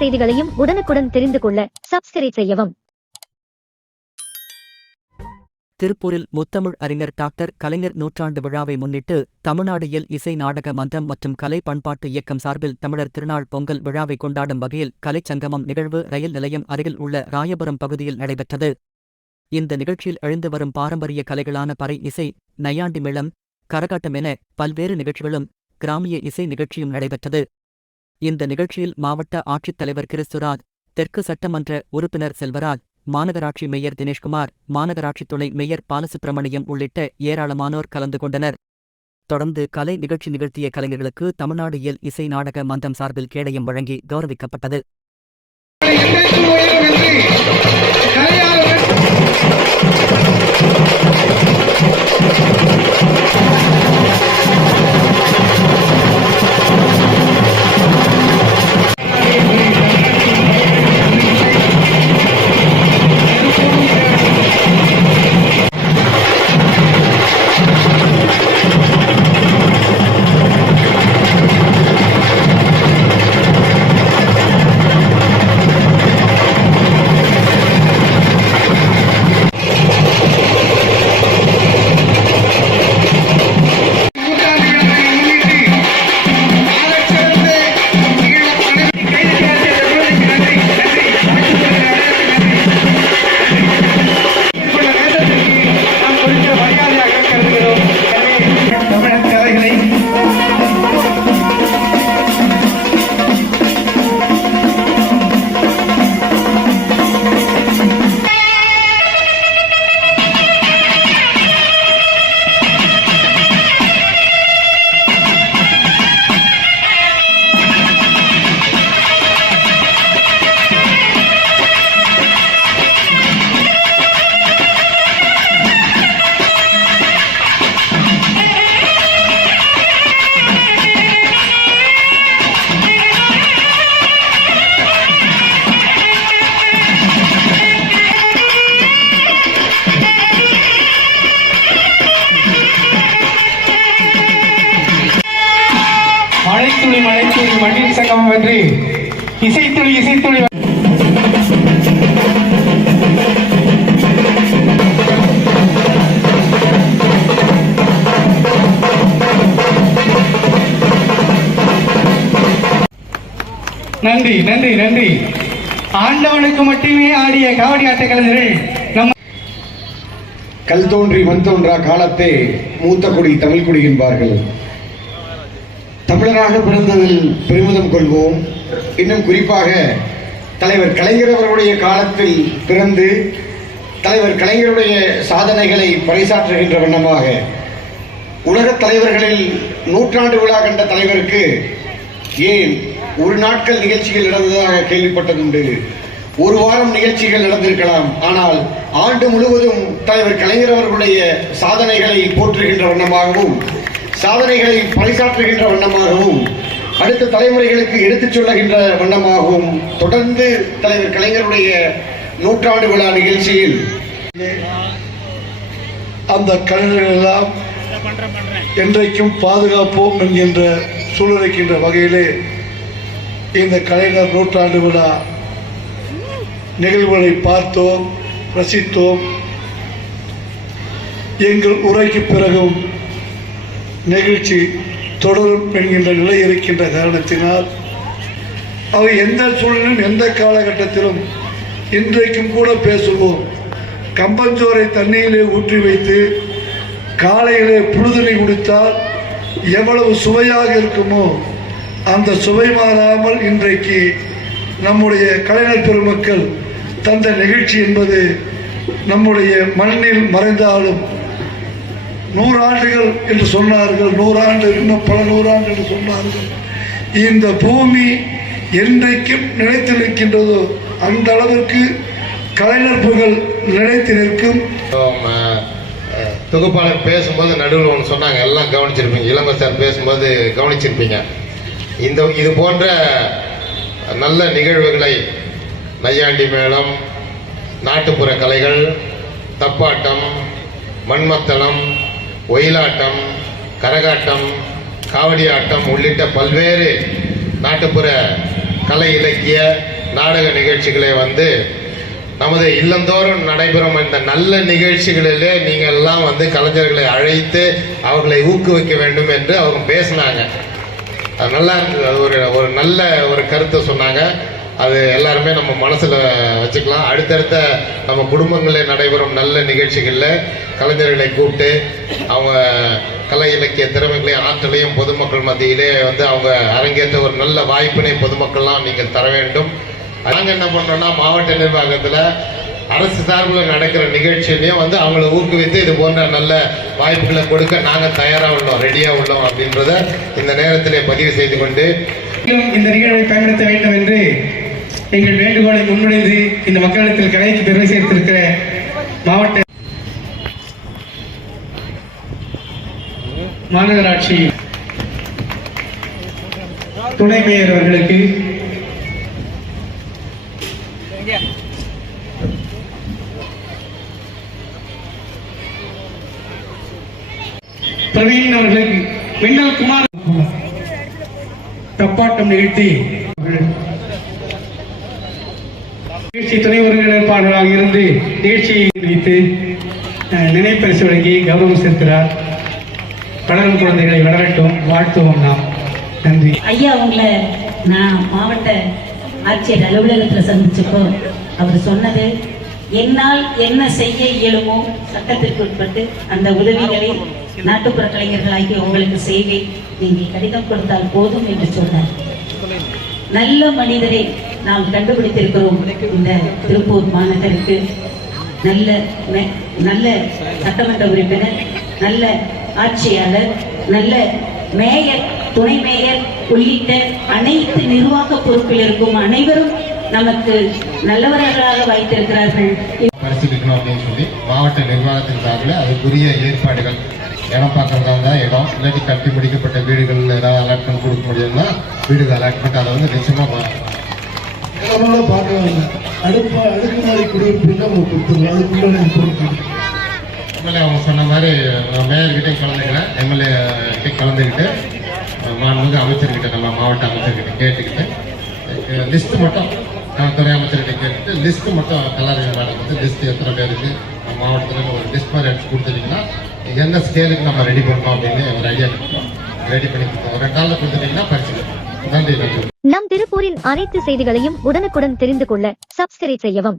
செய்திகளையும் உடனுக்குடன் தெரிந்து கொள்ள சப்ஸ்கிரைப் செய்யவும். திருப்பூரில் முத்தமிழ் அறிஞர் டாக்டர் கலைஞர் நூற்றாண்டு விழாவை முன்னிட்டு தமிழ்நாடு இயல் இசை நாடக மன்றம் மற்றும் கலை பண்பாட்டு இயக்கம் சார்பில் தமிழர் திருநாள் பொங்கல் விழாவை கொண்டாடும் வகையில் கலைச்சங்கமம் நிகழ்வு ரயில் நிலையம் அருகில் உள்ள ராயபுரம் பகுதியில் நடைபெற்றது. இந்த நிகழ்ச்சியில் எழுந்து வரும் பாரம்பரிய கலைகளான பறை இசை நையாண்டி மேளம் கரகாட்டம் என பல்வேறு நிகழ்ச்சிகளும் கிராமிய இசை நிகழ்ச்சியும் நடைபெற்றது. இந்த நிகழ்ச்சியில் மாவட்ட ஆட்சித்தலைவர் கிறிஸ்துராஜ் தெற்கு சட்டமன்ற உறுப்பினர் செல்வராஜ் மாநகராட்சி மேயர் தினேஷ்குமார் மாநகராட்சி துணை மேயர் பாலசுப்பிரமணியம் உள்ளிட்ட ஏராளமானோர் கலந்து கொண்டனர். தொடர்ந்து கலை நிகழ்ச்சி நிகழ்த்திய கலைஞர்களுக்கு தமிழ்நாடு இயல் இசை நாடக மன்றம் சார்பில் கேடயம் வழங்கி கௌரவிக்கப்பட்டது. மண்ணின் என்று இசைத்துளி இசைத்துளி. நன்றி நன்றி நன்றி. ஆண்டவனுக்கு மட்டுமே ஆடிய காவடி ஆட்ட கலைஞர்கள் நம்ம கல் தோன்றி மண் தோன்றா காலத்தை மூத்த குடி தமிழ் குடி என்பார்கள். தமிழராக பிறந்ததில் பெருமிதம் கொள்வோம். இன்னும் குறிப்பாக தலைவர் கலைஞர் அவர்களுடைய காலத்தில் பிறந்து தலைவர் கலைஞருடைய சாதனைகளை பறைசாற்றுகின்ற வண்ணமாக உலகத் தலைவர்களில் நூற்றாண்டு விழா கண்ட தலைவருக்கு ஏன் ஒரு நாட்கள் நிகழ்ச்சிகள் நடந்ததாக கேள்விப்பட்டதுண்டு ஒரு வாரம் நிகழ்ச்சிகள் நடந்திருக்கலாம் ஆனால் ஆண்டு முழுவதும் தலைவர் கலைஞர் அவர்களுடைய சாதனைகளை போற்றுகின்ற வண்ணமாகவும் சாதனைகளை பறைசாற்றுகின்ற வண்ணமாகவும் அடுத்த தலைமுறைகளுக்கு எடுத்துச் சொல்லுகின்ற வண்ணமாகவும் தொடர்ந்து தலைவர் கலைஞருடைய நூற்றாண்டு விழா நிகழ்ச்சியில் அந்த கலைஞர்கள் எல்லாம் என்றைக்கும் பாதுகாப்போம் என்கின்ற சூழ்நிலைக்கின்ற வகையிலே இந்த கலைஞர் நூற்றாண்டு விழா நிகழ்வுகளை பார்த்தோம் ரசித்தோம். எங்கள் உரைக்கு பிறகும் நிகழ்ச்சி தொடரும் என்கின்ற நிலை இருக்கின்ற காரணத்தினால் அவை எந்த சூழலிலும் எந்த காலகட்டத்திலும் இன்றைக்கும் கூட பேசுவோம். கம்பஞ்சோரை தண்ணியிலே ஊற்றி வைத்து காலையிலே புழுதலை குடித்தால் எவ்வளவு சுவையாக இருக்குமோ அந்த சுவை மாறாமல் இன்றைக்கு நம்முடைய கலைஞர் பெருமக்கள் தந்த நிகழ்ச்சி என்பது நம்முடைய மண்ணில் மறைந்தாலும் நூறாண்டுகள் என்று சொன்னார்கள் நூறாண்டு இன்னும் பல நூறாண்டு என்று சொன்னார்கள். இந்த பூமி என்றைக்கும் நிலைத்து நிற்கின்றதோ அந்த அளவிற்கு கலைஞர் நிலைத்து நிற்கும். தொகுப்பாளர் பேசும்போது நடுவில் ஒன்று சொன்னாங்க எல்லாம் கவனிச்சிருப்பீங்க. இளங்க சார் பேசும்போது கவனிச்சிருப்பீங்க. இந்த இது போன்ற நல்ல நிகழ்வுகளை நையாண்டி மேளம் நாட்டுப்புற கலைகள் தப்பாட்டம் மண்மத்தளம் ஒயிலாட்டம் கரகாட்டம் காவடி ஆட்டம் உள்ளிட்ட பல்வேறு நாட்டுப்புற கலை இலக்கிய நாடக நிகழ்ச்சிகளை வந்து நமது இல்லந்தோறும் நடைபெறும் இந்த நல்ல நிகழ்ச்சிகளிலே நீங்கள் எல்லாம் வந்து கலைஞர்களை அழைத்து அவர்களை ஊக்குவிக்க வேண்டும் என்று அவங்க பேசினாங்க. அது நல்லா அது ஒரு ஒரு நல்ல ஒரு கருத்தை சொன்னாங்க. அது எல்லாருமே நம்ம மனசில் வச்சுக்கலாம். அடுத்தடுத்த நம்ம குடும்பங்களில் நடைபெறும் நல்ல நிகழ்ச்சிகளில் கலைஞர்களை கூப்பிட்டு அவங்க கலை இலக்கிய திறமைகளையும் ஆற்றலையும் பொதுமக்கள் மத்தியிலே வந்து அவங்க அரங்கேற்ற ஒரு நல்ல வாய்ப்பினை பொதுமக்கள்லாம் நீங்கள் தர வேண்டும். நாங்கள் என்ன பண்ணுறோன்னா மாவட்ட நிர்வாகத்தில் அரசு சார்பில் நடக்கிற நிகழ்ச்சியிலையும் வந்து அவங்கள ஊக்குவித்து இது போன்ற நல்ல வாய்ப்புகளை கொடுக்க நாங்கள் தயாராக உள்ளோம் ரெடியாக உள்ளோம் அப்படின்றத இந்த நேரத்திலே பதிவு செய்து கொண்டு இந்த நிகழ்வை பயன்படுத்த வேண்டும் என்று எங்கள் வேண்டுகோளை முன்வடைந்து இந்த மக்களிடத்தில் கலைக்கு பெருமை சேர்த்திருக்கிற மாவட்ட மாநகராட்சி துணை மேயர் அவர்களுக்கு பிரவீன் அவர்களுக்கு மின்னல் குமார் தப்பாட்டம் நிகழ்த்தி துணை ஒருங்கிணைப்பாளராக இருந்து நிகழ்ச்சியை வைத்து நினைப்பரிசு வழங்கி கௌரவம் செலுத்துகிறார். வளரும் குழந்தைகளை வளரட்டும் வாழ்த்துவோம் நாம். நன்றி. ஐயா உங்களை நான் மாவட்ட ஆட்சியர் அலுவலகத்தில் சந்திச்சப்போ அவர் சொன்னது என்னால் என்ன செய்ய இயலுமோ சட்டத்திற்கு உட்பட்டு அந்த உதவிகளை நாட்டுப்புற கலைஞர்களாகி உங்களுக்கு செய்வேன். நீங்கள் கடிதம் கொடுத்தால் போதும் என்று சொன்னார். நல்ல மனிதரை நாம் கண்டுபிடித்திருக்கிறோம் இந்த திருப்பூர் மாநகருக்கு. நல்ல நல்ல சட்டமன்ற உறுப்பினர் நல்ல ஆட்சியாளர் நல்ல மேயர் துணை மேயர் உள்ளிட்ட அனைத்து நிர்வாக பொறுப்பில் இருக்கும் அனைவரும் நமக்கு நல்லவர்களாக வைத்திருக்கிறார்கள் பரிசீலிக்கணும் அப்படின்னு சொல்லி மாவட்ட நிர்வாகத்தின் சார்பில் அதுக்குரிய ஏற்பாடுகள் இடம் இருந்தால் இடம். இல்லாட்டி கட்டி முடிக்கப்பட்ட வீடுகள் ஏதாவது அலாட்மெண்ட் கொடுக்க முடியும்னா வீடுகள் அலாட்மெண்ட் அதை வந்து நிச்சயமாக அதனால பார்க்க வேண்டாம் அடுப்ப அடுக்குமாடி குடியிருப்புன்னா கொடுத்துருவோம் அதுக்குள்ள எம்எல்ஏ அவங்க சொன்ன மாதிரி மேயர்கிட்டையும் கலந்துக்கிறேன். எம்எல்ஏ கிட்டையும் கலந்துக்கிட்டு மாண்புமிகு அமைச்சர்கிட்ட நம்ம மாவட்ட அமைச்சர்கிட்ட கேட்டுக்கிட்டு லிஸ்ட் மட்டும் துறை அமைச்சர்கிட்ட கேட்டுட்டு லிஸ்ட் மட்டும் கலாநிதி மேடம் வந்து லிஸ்ட் எத்தனை பேருக்கு நம்ம மாவட்டத்தில் ஒரு லிஸ்ட் மாதிரி எடுத்து கொடுத்துட்டீங்கன்னா எந்த ஸ்கேலுக்கு நம்ம ரெடி பண்ணோம் அப்படின்னு ஒரு ஐடியா ரெடி பண்ணி கொடுத்தோம். ரெண்டு நாளில் கொடுத்துட்டீங்கன்னா படிச்சுக்கலாம். நன்றி நன்றி. நம் திருப்பூரின் அனைத்து செய்திகளையும் உடனுக்குடன் தெரிந்து கொள்ள சப்ஸ்கிரைப் செய்யவும்.